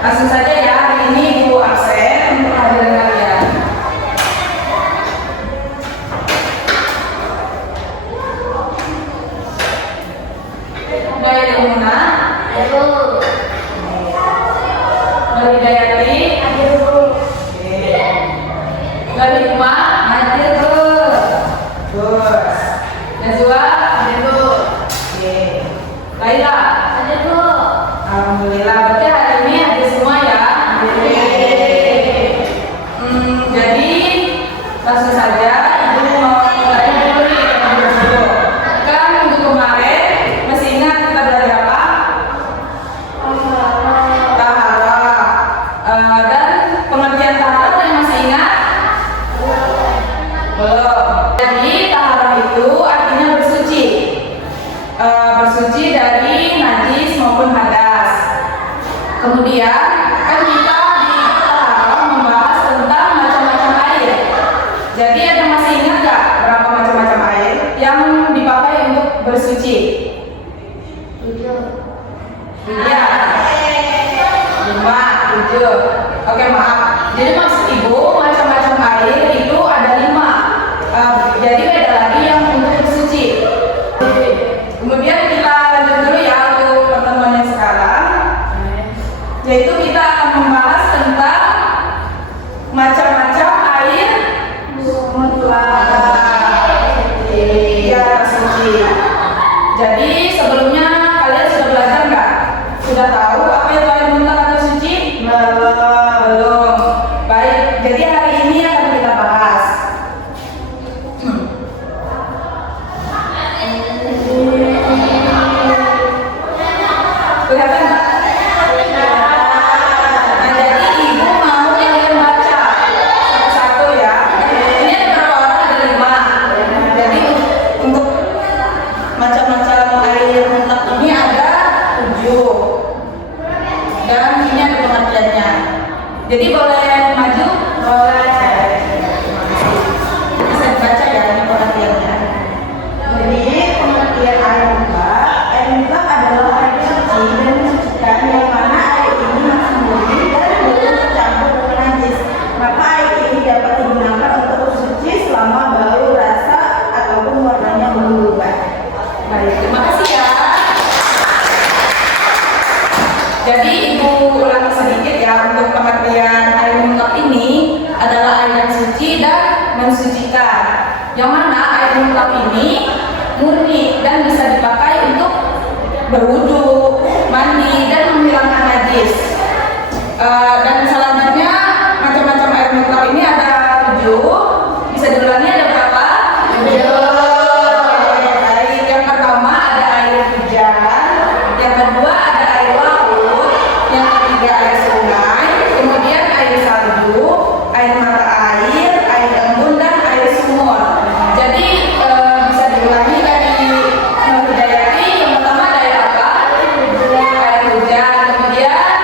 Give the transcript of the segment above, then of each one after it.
Langsung saja ya, hari ini Ibu absen untuk kehadiran kalian. Dari Muna, dari Dayati, dari Uma, hadir Bu. Terus, Najwa, hadir Bu. Laila, hadir Bu. Alhamdulillah, berarti hari ini hadir semua ya. Jadi langsung saja Ibu mau mulai dulu nih. Kan minggu kemarin masih ingat kita belajar apa? Tahara. Dan pengertian tahara ada yang masih ingat? Belum. Jadi tahara itu artinya bersuci. Bersuci dari najis maupun hadas. Kemudian kan kita di tahara membahas tentang macam-macam air. Jadi ada masih ingat nggak berapa macam-macam air yang dipakai untuk bersuci? 7. Iya. 5, 7. Oke, maaf. Jadi maksud Ibu macam-macam air itu ada 5. Jadi beda lagi yang untuk bersuci. Kemudian kita lanjut dulu ya untuk pertemuan yang sekarang, yaitu kita akan membahas tentang macam-macam air mutlak. Iya, suci. Jadi sebelumnya kalian sudah belajar nggak? Sudah tahu apa itu air mutlak atau suci? Belum. Baik, jadi hari ini akan kita bahas. Kelihatan nggak? Nah, jadi Ibu mau kalian baca satu-satu ya. Ini ada berapa orang? Ada 5. Jadi untuk macam-macam air mutlak ini ada 7. Dan ini ada pengertiannya. Jadi boleh maju? Boleh. Bisa dibaca ya ini pengertiannya. Jadi pengertian air mutlak adalah air suci dan mensucikan yang mana air ini masih murni dan belum tercampur dengan najis. Maka air ini dapat digunakan untuk bersuci selama bau, rasa ataupun warnanya belum berubah. Baik, terima kasih ya. Jadi Ibu ulangi sedikit ya untuk pengertian air mutlak ini adalah air yang suci dan mensucikan. Yang mana air mutlak ini murni dan bisa dipakai untuk berwudu, mandi, dan menghilangkan najis. Dan selanjutnya macam-macam air mutlak ini ada 7. Bisa diulangi ada berapa? 7. Baik, yang pertama ada air hujan, yang kedua ada air laut, yang ketiga air sungai, kemudian air salju, air mata air embun, dan air sumur. Jadi bisa diulangi dari Hidayati. Yang pertama ada air apa? Air hujan, kemudian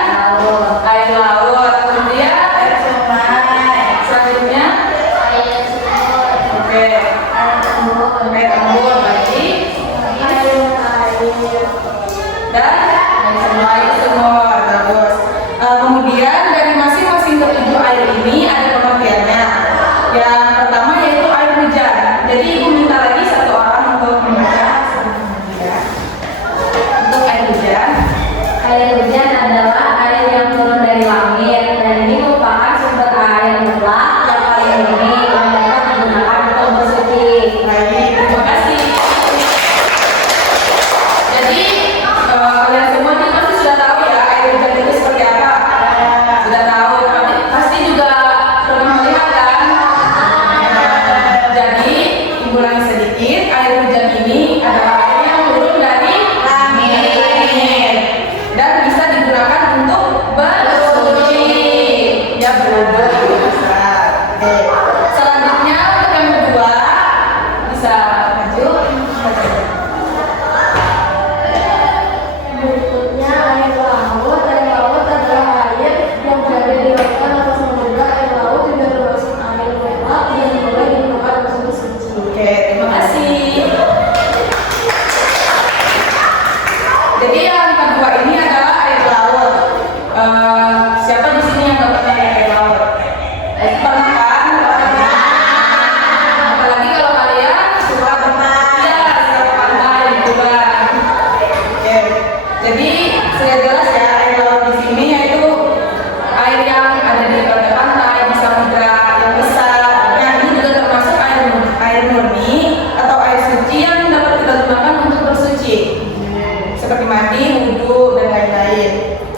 air.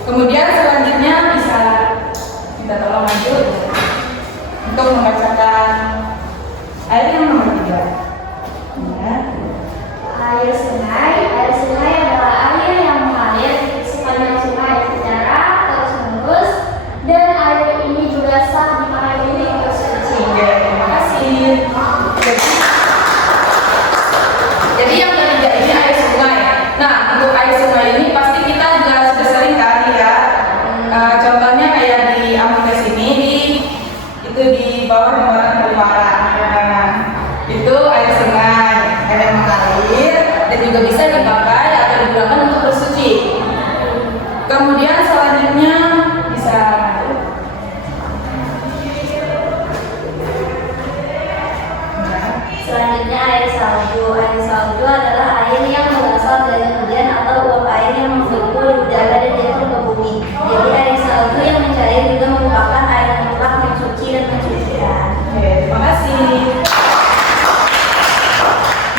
Kemudian selanjutnya bisa kita tolong maju untuk membacakan air yang nomor 3. Ya. Air sungai adalah air yang mengalir sepanjang sungai secara terus-menerus dan air ini juga sah dipakai untuk bersuci. Oke, terima kasih. Jadi yang ketiga ini air sungai. Nah, untuk air sungai ini pasti kita juga sudah sering kali ya. Contohnya kayak di Amputes ini, itu di bawah jembatan Kalimaran. Nah, itu air sungai, air yang mengalir dan juga bisa dipakai atau digunakan untuk bersuci. Kemudian selanjutnya bisa Selanjutnya air salju. Air salju adalah air yang berasal dari hujan atau uap air yang membeku di udara dan jatuh ke bumi. Jadi air salju yang mencair juga merupakan air mutlak yang suci dan mensucikan. Oke, terima kasih.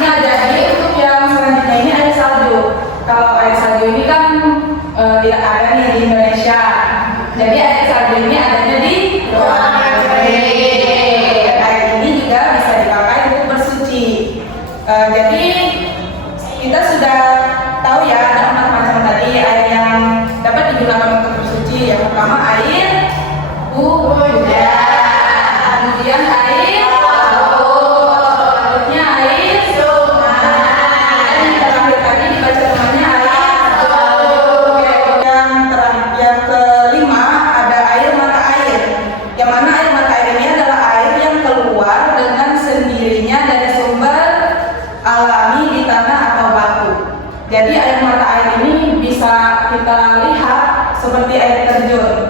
Nah, jadi untuk yang selanjutnya ini air salju. Kalau air salju ini kan tidak ada nih di Indonesia. Jadi air salju ini adanya di luar negeri. Dan air ini juga bisa dipakai untuk bersuci. Jadi kita sudah tahu ya ada 4 macam tadi air yang dapat digunakan untuk bersuci. Yang pertama air hujan. Kemudian air laut, selanjutnya air sungai, dan yang terakhir tadi dibaca namanya air laut. Yang kelima ada air mata air. Yang mana air mata air ini adalah air yang keluar dengan sendirinya dari sumber alami di tanah atau batu. Jadi air mata air ini bisa kita lihat seperti air terjun.